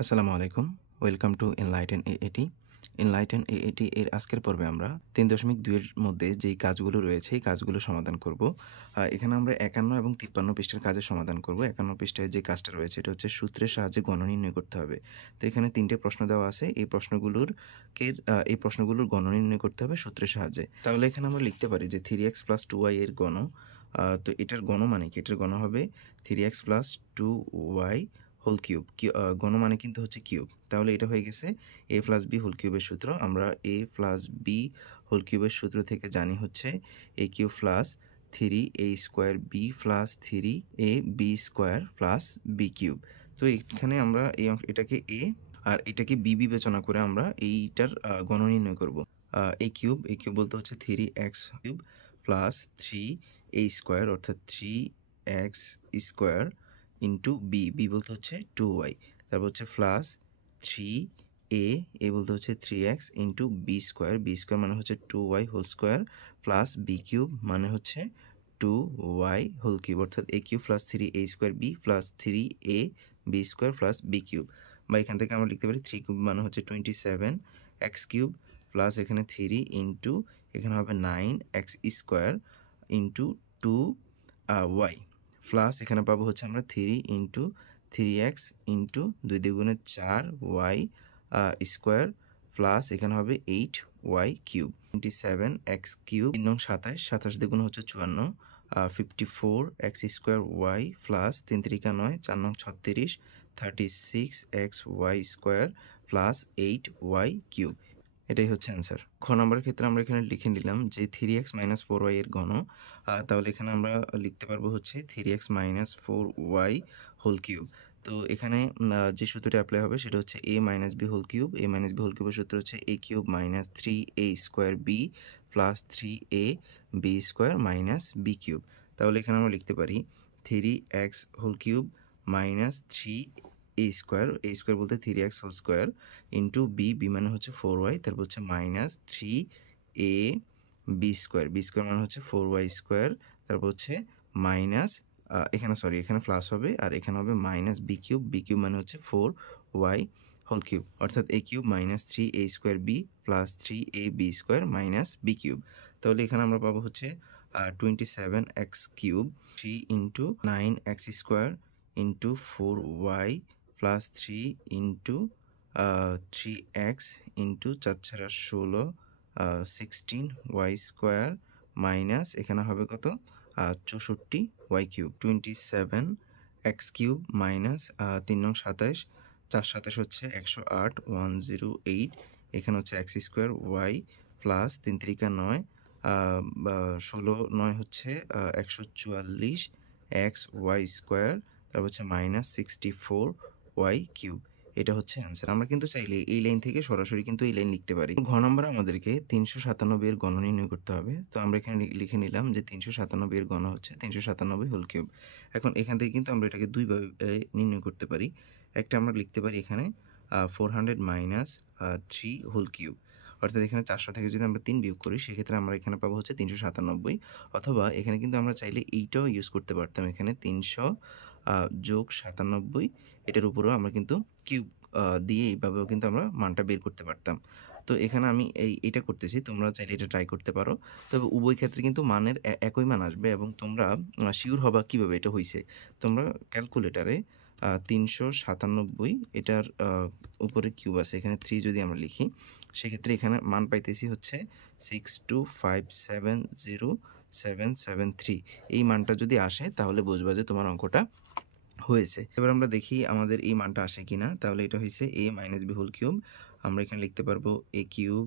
আসসালামু আলাইকুম। Welcome to enlighten AAT. Enlighten AAT এর আজকের পর্বে আমরা ৩.২ এর মধ্যে যেই কাজগুলো রয়েছে এই কাজগুলো সমাধান করব। এখানে আমরা ৫১ এবং ৫৩ পৃষ্ঠার কাজের সমাধান করব। ৫১ পৃষ্ঠায় যে কাজটা রয়েছে এটা হচ্ছে সূত্রের সাহায্যে গণ নির্ণয় করতে হবে। তো এখানে ৩ টে প্রশ্ন দেওয়া আছে। এই প্রশ্নগুলোর গণ নির্ণয় করতে হবে সূত্রের সাহায্যে। তাহলে এখানে আমরা লিখতে পারি যে 3x + 2y এর গণ। তো এটার গণ মানে কি? এটার গণ হবে 3x + 2y হোল কিউব। গণ মানে কিন্তু হচ্ছে কিউব। তাহলে এটা হয়ে গেছে a + b হোল কিউবের সূত্র। আমরা a + b হোল কিউবের সূত্র থেকে জানি হচ্ছে a cube plus 3a² b plus 3ab² plus b cube. তো এখানে আমরা এটাকে a আর এটাকে b বিবেচনা করে আমরা এইটার গণ নির্ণয় করব। a কিউব বলতে হচ্ছে 3x কিউব প্লাস 3a² অর্থাৎ 3x² ইন্টু বি বলতে হচ্ছে 2y, তারপর হচ্ছে প্লাস 3a বলতে হচ্ছে 3x ইন্টু বি স্কোয়ার মানে হচ্ছে 2y whole square plus B cube মানে হচ্ছে 2y হোল কিউব, অর্থাৎ a cube plus 3a² b plus 3ab² plus b cube. বা এখান থেকে আমরা লিখতে পারি 3 কিউব মানে হচ্ছে 27x কিউব প্লাস এখানে 3 ইন্টু এখানে হবে 9x² ইন্টু 2y প্লাস এখানে পাবো হচ্ছে আমরা 3 into 3x into 2 দ্বিগুণে 4y square plus এখানে হবে 8y কিউব। 27x কিউব 3 নং 27, 27 দ্বিগুণ হচ্ছে 54, 54x² y প্লাস 3 3 9, 4 নং 36, 36xy square plus 8y cube. এটাই হচ্ছে অ্যান্সার। খ নম্বরের ক্ষেত্রে আমরা এখানে লিখে নিলাম যে 3x - 4y এর ঘন। তাহলে এখানে আমরা লিখতে পারবো হচ্ছে 3x - 4y হোল কিউব। তো এখানে যে সূত্রটি এপ্লাই হবে সেটা হচ্ছে a - b whole cube. a - b হোল কিউবের সূত্র হচ্ছে a cube minus 3a² b plus 3ab² minus b cube. তাহলে এখানে আমরা লিখতে পারি 3x whole cube minus 3a² বলতে 3x whole square into B মানে হচ্ছে 4y, তারপর হচ্ছে মাইনাস 3ab² মানে হচ্ছে 4y², তারপর হচ্ছে মাইনাস এখানে প্লাস হবে আর এখানে হবে মাইনাস বি কিউব মানে হচ্ছে 4y হোল কিউব, অর্থাৎ a cube minus 3a² b plus 3ab² minus b cube. তাহলে এখানে আমরা পাবো হচ্ছে 27x cube 3 into 9x² into 4y plus 3 into 3x into 4 ছাড়া 16 16y² মাইনাস এখানে হবে কত 64y cube. 27x cube minus 3 নং 27, 4 27 হচ্ছে 108 108, এখানে হচ্ছে x² y প্লাস 3 3 9, 16 9 হচ্ছে 144 xy², তারপর হচ্ছে মাইনাস 64y কিউব। এটা হচ্ছে অ্যান্সার। আমরা কিন্তু চাইলে এই লাইন থেকে সরাসরি কিন্তু এই লাইন লিখতে পারি। ঘ নম্বরে আমাদেরকে ৩৯৭ এর গণ নির্ণয় করতে হবে। তো আমরা এখানে লিখে নিলাম যে ৩৯৭ এর গণ হচ্ছে ৩৯৭ হোল কিউব। এখন এখান থেকে কিন্তু আমরা এটাকে দুইভাবে নির্ণয় করতে পারি। একটা আমরা লিখতে পারি এখানে 400 মাইনাস 3 হোল কিউব, অর্থাৎ এখানে 400 থেকে যদি আমরা 3 বিয়োগ করি সেক্ষেত্রে আমরা এখানে পাবো হচ্ছে ৩৯৭, অথবা এখানে কিন্তু আমরা চাইলে এইটাও ইউজ করতে পারতাম, এখানে 300 যোগ 97, এটার উপরেও আমরা কিন্তু কিউব দিয়ে এইভাবেও কিন্তু আমরা মানটা বের করতে পারতাম। তো এখানে আমি এটা করতেছি, তোমরা চাইলে এটা ট্রাই করতে পারো। তবে উভয় ক্ষেত্রে কিন্তু মানের একই মান আসবে এবং তোমরা শিওর হবা কীভাবে এটা হইছে। তোমরা ক্যালকুলেটারে ৩৯৭ এটার উপরে কিউব আছে, এখানে 3 যদি আমরা লিখি সেক্ষেত্রে এখানে মান পাইতেছি হচ্ছে 62570,773। এই মানটা যদি আসে তাহলে বুঝবা যে তোমার অঙ্কটা হয়েছে। এবার আমরা দেখি আমাদের এই মানটা আসে কিনা। তাহলে এটা হয়েছে a - b হোল কিউব। আমরা এখানে লিখতে পারবো a কিউব,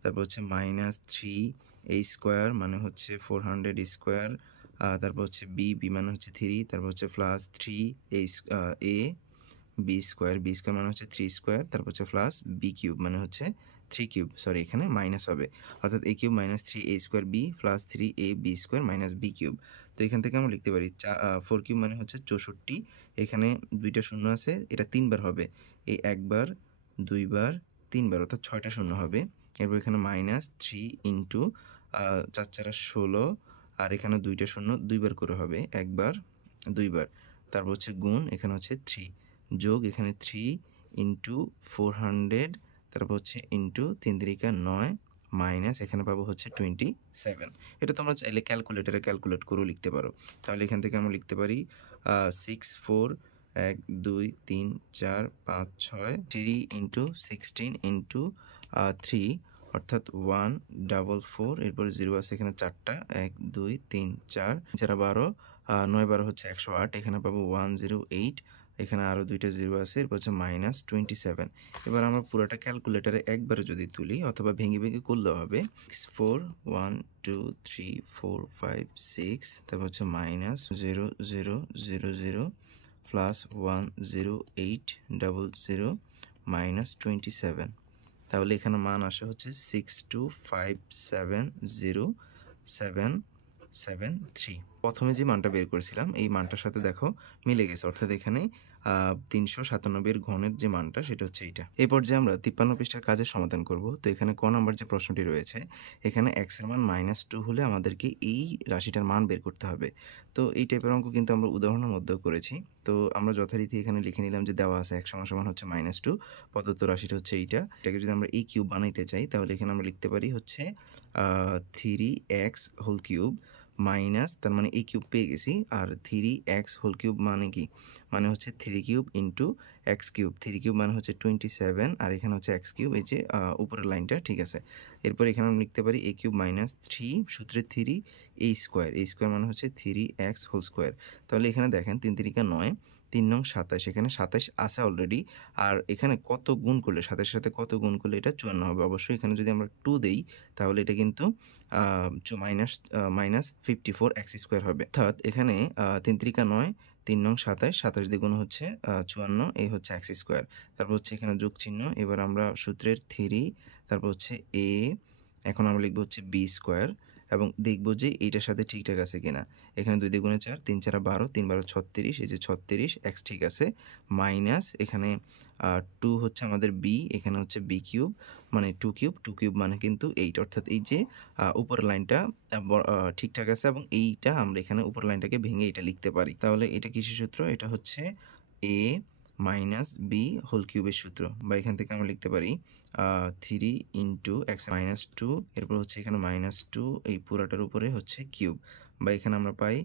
তারপর হচ্ছে মাইনাস 3a² মানে হচ্ছে 400², তারপর হচ্ছে b মানে হচ্ছে 3, তারপর হচ্ছে প্লাস 3ab² মানে হচ্ছে 3², তারপর হচ্ছে প্লাস b কিউব মানে হচ্ছে 3 কিউব, সরি এখানে মাইনাস হবে, অর্থাৎ a cube minus 3a² b plus 3ab² minus b cube. তো এখান থেকে আমরা লিখতে পারি 4 কিউব মানে হচ্ছে 64, এখানে 2টা শূন্য আছে, এটা 3 বার হবে, এই 1 বার 2 বার 3 বার অর্থাৎ 6টা শূন্য হবে। এরপর এখানে মাইনাস 3 ইন্টু 4 4 16, আর এখানে 2টা শূন্য 2 বার করে হবে, 1 বার 2 বার, তারপর হচ্ছে গুণ এখানে হচ্ছে 3 যোগ এখানে 3 ইন্টু 400, তারপর হচ্ছে ইন্টু 3 3 9 মাইনাস এখানে পাবো হচ্ছে 27। এটা তোমরা চাইলে ক্যালকুলেটরে ক্যালকুলেট করেও লিখতে পারো। তাহলে এখান থেকে আমরা লিখতে পারি 6 4 1 2 3 4 5 6 3 ইন্টু 16 ইন্টু 3 অর্থাৎ 144, এরপরে 0 আছে এখানে 4টা 1 2 3 4 4 12 9 12 হচ্ছে 108, এখানে পাবো 108, এখানে আরও 2টা 0 আছে, এরপর হচ্ছে -27। এবার আমরা পুরোটা ক্যালকুলেটরে একবারে যদি তুলি অথবা ভেঙে ভেঙে করলেও হবে 4 1 2 3 4 5 6, তারপর হচ্ছে -0000 প্লাস 10800 -27। তাহলে এখানে মান আসে হচ্ছে 62570773। প্রথমে যে মানটা বের করেছিলাম এই মানটার সাথে দেখো মিলে গেছে, অর্থাৎ এখানে 397 ঘনের যে মানটা সেটা হচ্ছে এইটা। এই পর্যায়ে আমরা 53 পৃষ্ঠার কাজের সমাধান করব। তো এখানে ক নাম্বার যে প্রশ্নটি রয়েছে, এখানে x এর মান -2 হলে আমাদেরকে এই রাশিটার মান বের করতে হবে। তো এই টাইপের অঙ্ক কিন্তু আমরা উদাহরণের মধ্যেও করেছি। তো আমরা যথারীতি এখানে লিখে নিলাম যে দেওয়া আছে x সমান হচ্ছে -2, প্রদত্ত রাশিটা হচ্ছে এইটা। এটাকে যদি আমরা এই কিউব বানাইতে চাই তাহলে এখানে আমরা লিখতে পারি হচ্ছে 3x হোল কিউব মাইনাস, তার মানে এই কিউব পেয়ে গেছি, আর 3x হোল কিউব মানে কি, মানে হচ্ছে 3 cube into x cube. 3 cube মানে হচ্ছে 27, আর এখানে হচ্ছে এক্স কিউব, এই যে উপরের লাইনটা, ঠিক আছে। এরপর এখানে আমরা লিখতে পারি a কিউব মাইনাস 3 সূত্রে 3 a স্কোয়ার, a স্কোয়ার মানে হচ্ছে 3x হোল স্কোয়ার। তাহলে এখানে দেখেন 3 3 9 3 নং 27, এখানে 27 আছে অলরেডি, আর এখানে কত গুণ করলে 27 সাথে কত গুণ করলে এটা 54 হবে। অবশ্যই এখানে যদি আমরা 2 দেই তাহলে এটা কিন্তু -54 x স্কোয়ার হবে। অর্থাৎ এখানে 3 3 9 3 নং 27, 27 দ্বিগুণ হচ্ছে 54, এই হচ্ছে x স্কোয়ার। তারপর হচ্ছে এখানে যোগ চিহ্ন, এবার আমরা সূত্রের 3, তারপর হচ্ছে a, এখন আমরা লিখবো হচ্ছে b স্কোয়ার, এবং দেখবো যে এইটার সাথে ঠিকঠাক আছে কিনা। এখানে 2 দ্বিগুণে 4, 3 4 12, 3 12 36, এই যে 36, x ঠিক আছে, মাইনাস এখানে 2 হচ্ছে আমাদের b, এখানে হচ্ছে b কিউব মানে 2 কিউব, 2 কিউব মানে কিন্তু 8, অর্থাৎ এই যে উপরের লাইনটা ঠিকঠাক আছে, এবং এইটা আমরা এখানে উপরের লাইনটাকে ভেঙে এটা লিখতে পারি। তাহলে এটা কিসের সূত্র, এটা হচ্ছে a মাইনাস b হোল কিউবের সূত্র, বা এখান থেকে আমরা লিখতে পারি 3 ইন্টু এক্স মাইনাস 2, এরপর হচ্ছে এখানে -2, এই পুরাটার উপরে হচ্ছে কিউব, বা এখানে আমরা পাই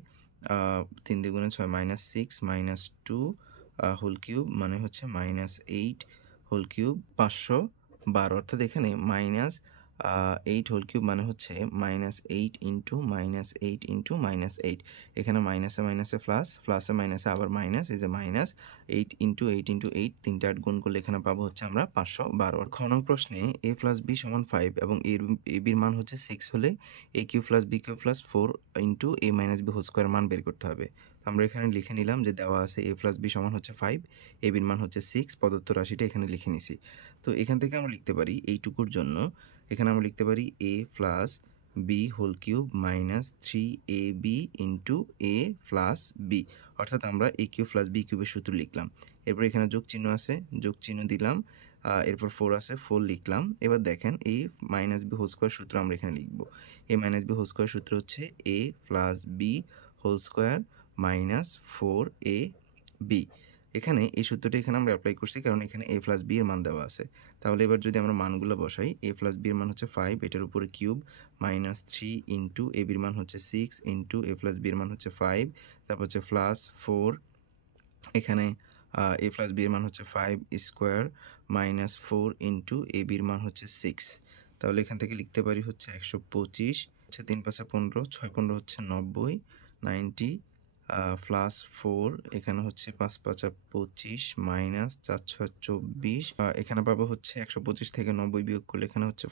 3 দ্বিগুণে 6 -6 -2 হোল কিউব মানে হচ্ছে -8 হোল কিউব 512, অর্থাৎ এখানে -8 হোল কিউব মানে হচ্ছে -8 ইন্টু -8 ইন্টু -8, এখানে মাইনাসে মাইনাসে প্লাস, প্লাসে মাইনাসে আবার মাইনাস, এই যে -8 ইন্টু 8 ইন্টু 8, 3টা 8 গুণ করলে এখানে পাবো হচ্ছে আমরা 512। খ নং প্রশ্নে a প্লাস b সমান 5 এবং a b এর মান হচ্ছে 6 হলে a cube plus b cube plus 4 into a minus b whole square মান বের করতে হবে। আমরা এখানে লিখে নিলাম যে দেওয়া আছে a প্লাস b সমান হচ্ছে 5, a b এর মান হচ্ছে 6, প্রদত্ত রাশিটা এখানে লিখে নিছি। তো এখান থেকে আমরা লিখতে পারি এইটুকুর জন্য, এখানে আমরা লিখতে পারি a plus b whole cube minus 3ab into a plus b, অর্থাৎ আমরা a কিউব প্লাস b কিউবের সূত্র লিখলাম। এরপর এখানে যোগ চিহ্ন আছে, যোগ চিহ্ন দিলাম, এরপর 4 আছে, 4 লিখলাম। এবার দেখেন a minus b whole square সূত্র আমরা এখানে লিখব। a minus b whole square সূত্র হচ্ছে a plus b whole square minus 4ab। এখানে এই সূত্রটা এখানে আমরা অ্যাপ্লাই করছি কারণ এখানে a প্লাস b এর মান দেওয়া আছে। তাহলে এবার যদি আমরা মানগুলো বসাই, a প্লাস b এর মান হচ্ছে 5, এটার উপরে কিউব -3 ইন্টু a b এর মান হচ্ছে 6 ইন্টু a প্লাস b এর মান হচ্ছে 5, তারপর হচ্ছে প্লাস 4, এখানে a প্লাস b এর মান হচ্ছে 5 স্কোয়ার -4 ইন্টু a b এর মান হচ্ছে 6। তাহলে এখান থেকে লিখতে পারি হচ্ছে 125, হচ্ছে 3 5 15, 6 15 হচ্ছে 90, 90 প্লাস 4, এখানে হচ্ছে 5 5 25 মাইনাস 4 6 24, এখানে পাবো হচ্ছে 125 থেকে 90 বিয়োগ করলে এখানে হচ্ছে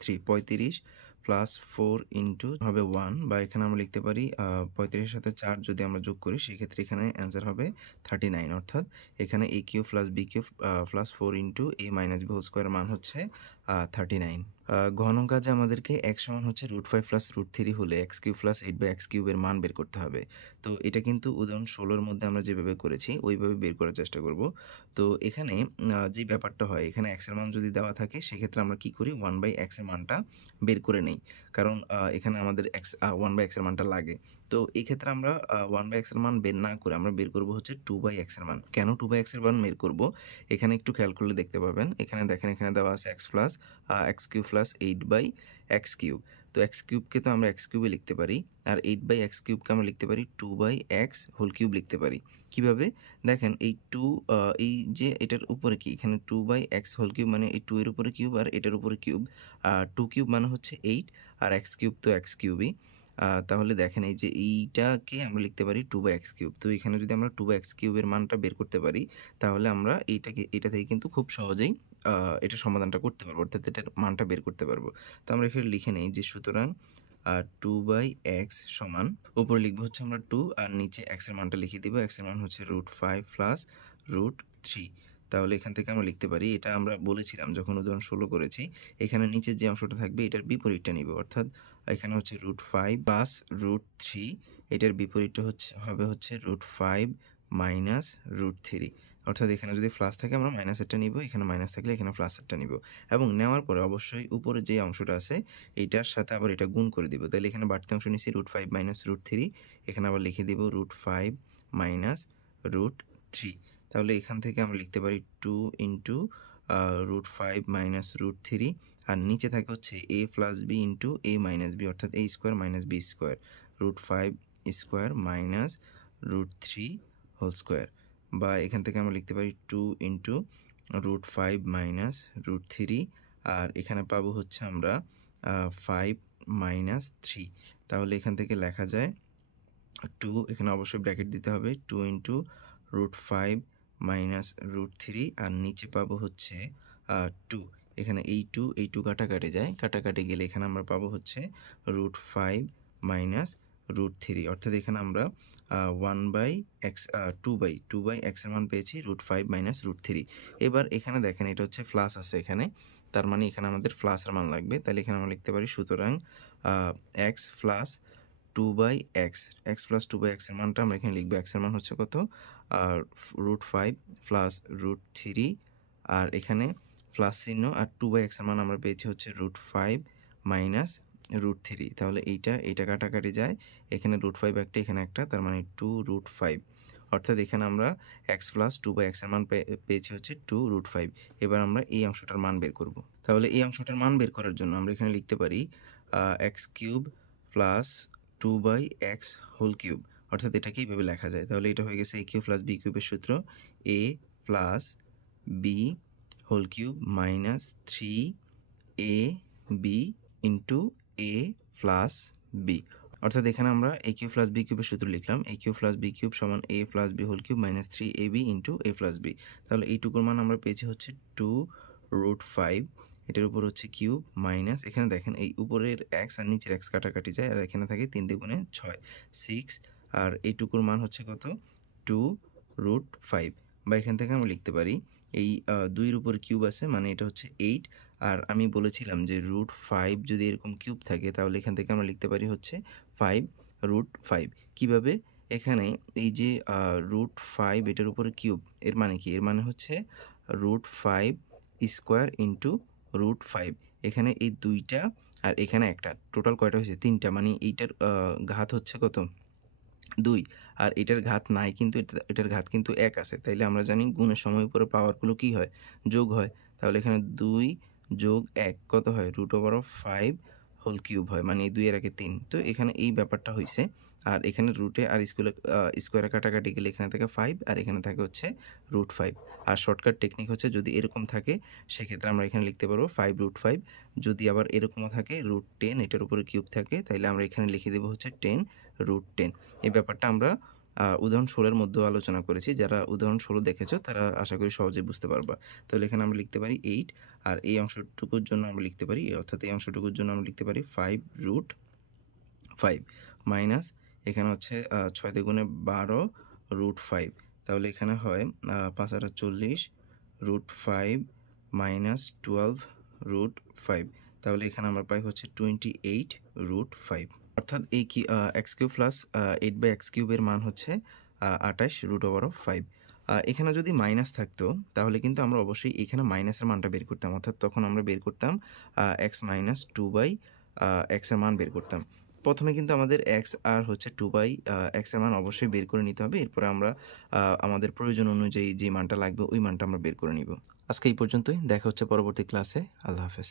35 প্লাস 4 ইন্টু হবে 1, বা এখানে আমরা লিখতে পারি 35 এর সাথে 4 যদি আমরা যোগ করি সেক্ষেত্রে এখানে অ্যান্সার হবে 39, অর্থাৎ এখানে a cube plus b cube plus 4 into a minus b whole square মান হচ্ছে 39। ঘ নং কাজে আমাদেরকে x সমান হচ্ছে √5 প্লাস √3 হলে x কিউব প্লাস 8/x কিউবের মান বের করতে হবে। তো এটা কিন্তু উদাহরণ 16 এর মধ্যে আমরা যেভাবে করেছি ওইভাবে বের করার চেষ্টা করব। তো এখানে যে ব্যাপারটা হয়, এখানে x এর মান যদি দেওয়া থাকে সেক্ষেত্রে আমরা কি করি 1/x এর মানটা বের করে নেই, কারণ এখানে আমাদের 1/x এর মানটা লাগে। তো তো এই ক্ষেত্রে আমরা 1/x এর মান বের না করে আমরা বের করব হচ্ছে 2/x এর মান। কেন 2/x এর মান বের করব? এখানে একটু খেয়াল করলে দেখতে পাবেন। এখানে দেখেন এখানে দেওয়া আছে x plus x³ plus 8/x³। তো x³ তো আমরা x³ এ লিখতে পারি। আর 8/x³ কে আমরা লিখতে পারি 2/x³ লিখতে পারি। কিভাবে? দেখেন এই 2 এই যে এটার উপরে কি? এখানে 2/x³ মানে এই 2 এর উপরে কিউব আর এটার উপরে কিউব। 2³ মানে হচ্ছে 8 আর x³ তো x³ ই। তাহলে দেখেন এই যে এইটাকে আমরা লিখতে পারি 2/x³। তো এখানে যদি আমরা 2/x³ এর মানটা বের করতে পারি, তাহলে আমরা এটা থেকে কিন্তু খুব সহজেই এটার সমাধানটা করতে পারবো। অর্থাৎ এটার মানটা বের করতে পারবো। তো আমরা এখানে লিখে নেই যে সুতরাং 2/x সমান উপরে লিখবো হচ্ছে আমরা 2 আর নিচে x এর মানটা লিখে দিব। x এর মান হচ্ছে √5 প্লাস √3। তাহলে এখান থেকে আমরা লিখতে পারি, এটা আমরা বলেছিলাম যখন উদাহরণ 16 করেছি, এখানে নিচে যে অংশটা থাকবে এটার বিপরীতটা নিব। অর্থাৎ এখানে হচ্ছে √5 প্লাস √3, এটার বিপরীতটা হবে হচ্ছে √5 মাইনাস √3। অর্থাৎ এখানে যদি প্লাস থাকে আমরা মাইনাসেরটা নিব, এখানে মাইনাস থাকলে এখানে প্লাসেরটা নিব। এবং নেওয়ার পরে অবশ্যই উপরে যে অংশটা আছে এইটার সাথে আবার এটা গুণ করে দিব। তাহলে এখানে বাড়তি অংশ নিচ্ছি √5 মাইনাস √3, এখানে আবার লিখে দিব √5 মাইনাস √3। তাহলে এখান থেকে আমরা লিখতে পারি 2 ইন্টু √5 মাইনাস √3 আর নিচে থাকে হচ্ছে a plus b into a minus b, অর্থাৎ a square minus b square, √5 square minus √3 whole square. বা এখান থেকে আমরা লিখতে পারি 2 ইন্টু √5 মাইনাস √3 আর এখানে পাবো হচ্ছে আমরা 5 মাইনাস 3। তাহলে এখান থেকে লেখা যায় 2, এখানে অবশ্যই ব্র্যাকেট দিতে হবে, 2 ইন্টু √5 মাইনাস √3 আর নিচে পাবো হচ্ছে 2। এখানে এই 2 কাটাকাটি যায়, কাটাকাটি গেলে এখানে আমরা পাবো হচ্ছে √5 মাইনাস √3। অর্থাৎ এখানে আমরা 2/x এর মান পেয়েছি √5 মাইনাস √3। এবার এখানে দেখেন এটা হচ্ছে প্লাস আছে এখানে, তার মানে এখানে আমাদের প্লাসের মান লাগবে। তাহলে এখানে আমরা লিখতে পারি সুতরাং x plus 2/x, x plus 2/x এর মানটা আমরা এখানে লিখবো। x এর মান হচ্ছে কত? √5 প্লাস √3 আর এখানে প্লাস চিহ্ন আর 2/x এর মান আমরা পেয়েছি হচ্ছে √5 মাইনাস √3। তাহলে এইটা কাটাকাটি যায়, এখানে √5 একটা এখানে একটা, তার মানে 2√5। অর্থাৎ এখানে আমরা x প্লাস 2/x এর মান পেয়েছি হচ্ছে 2√5। এবার আমরা এই অংশটার মান বের করব। তাহলে এই অংশটার মান বের করার জন্য আমরা এখানে লিখতে পারি x³ plus 2/x whole cube. অর্থাৎ এটাকে এইভাবে লেখা যায়। তাহলে এটা হয়ে গেছে a³ প্লাস b³ এর সূত্র a plus b whole cube minus 3ab into a plus b। অর্থাৎ এখানে আমরা a³ প্লাস b³ এর সূত্র লিখলাম, a³ প্লাস b³ সমান a plus b whole cube minus 3ab into a plus b। তাহলে এইটুকুর মান আমরা পেয়েছি হচ্ছে 2√5, এটার উপর হচ্ছে কিউব মাইনাস এখানে দেখেন এই উপরের x আর নিচের x কাটাকাটি যায় আর এখানে থাকে 3 দ্বিগুণে 6, 6 আর এইটুকুর মান হচ্ছে কত? 2√5। বা এখান থেকে আমরা লিখতে পারি এই 2 এর উপর কিউব আছে মানে এটা হচ্ছে 8 আর আমি বলেছিলাম যে √5 যদি এরকম কিউব থাকে তাহলে এখান থেকে আমরা লিখতে পারি হচ্ছে 5√5। কিভাবে? এখানে এই যে √5 এটার উপরে কিউব, এর মানে কি? এর মানে হচ্ছে √5 স্কোয়ার ইন্টু √5। এখানে এই 2টা আর এখানে একটা, টোটাল কয়টা হয়েছে? 3টা, মানে এইটার ঘাত হচ্ছে কত? 2 আর এটার ঘাত নাই, কিন্তু এটার ঘাত কিন্তু 1 আছে। তাইলে আমরা জানি গুণের সময় উপরে পাওয়ারগুলো কি হয়? যোগ হয়। তাহলে এখানে 2 যোগ 1 কত হয়? √5 হোল কিউব হয়, মানে 2 এর আগে 3। তো এখানে এই ব্যাপারটা হইছে। আর এখানে রুটে আর স্কোয়ারে কাটাকাটি গেলে এখানে থাকে 5 আর এখানে থাকে হচ্ছে √5। আর শর্টকাট টেকনিক হচ্ছে যদি এরকম থাকে সেক্ষেত্রে আমরা এখানে লিখতে পারবো 5√5। যদি আবার এরকমও থাকে √10 এটার উপরে কিউব থাকে তাহলে আমরা এখানে লিখে দেবো হচ্ছে 10√10। এই ব্যাপারটা আমরা উদাহরণ 16 এর মধ্যেও আলোচনা করেছি। যারা উদাহরণ 16 দেখেছো তারা আশা করি সহজেই বুঝতে পারবা। তাহলে এখানে আমরা লিখতে পারি 8 আর এই অংশটুকুর জন্য আমরা লিখতে পারি, অর্থাৎ এই অংশটুকুর জন্য আমরা লিখতে পারি 5√5 মাইনাস এখানে হচ্ছে 6 দ্বিগুণে 12 √5। তাহলে এখানে হয় 5 আর 40 √5 মাইনাস 12 √5। তাহলে এখানে আমরা পাই হচ্ছে 28√5। অর্থাৎ এই x³ প্লাস 8/x³ এর মান হচ্ছে 28√5। এখানে যদি মাইনাস থাকতো তাহলে কিন্তু আমরা অবশ্যই এখানে মাইনাসের মানটা বের করতাম, অর্থাৎ তখন আমরা বের করতাম x মাইনাস 2/x এর মান বের করতাম। প্রথমে কিন্তু আমাদের এক্স আর হচ্ছে 2 এক্স এর মান অবশ্যই বের করে নিতে হবে। এরপরে আমরা আমাদের প্রয়োজন অনুযায়ী যে মানটা লাগবে ওই মানটা আমরা বের করে নিব। আজকে এই পর্যন্তই। দেখা হচ্ছে পরবর্তী ক্লাসে। আল্লাহ হাফেজ।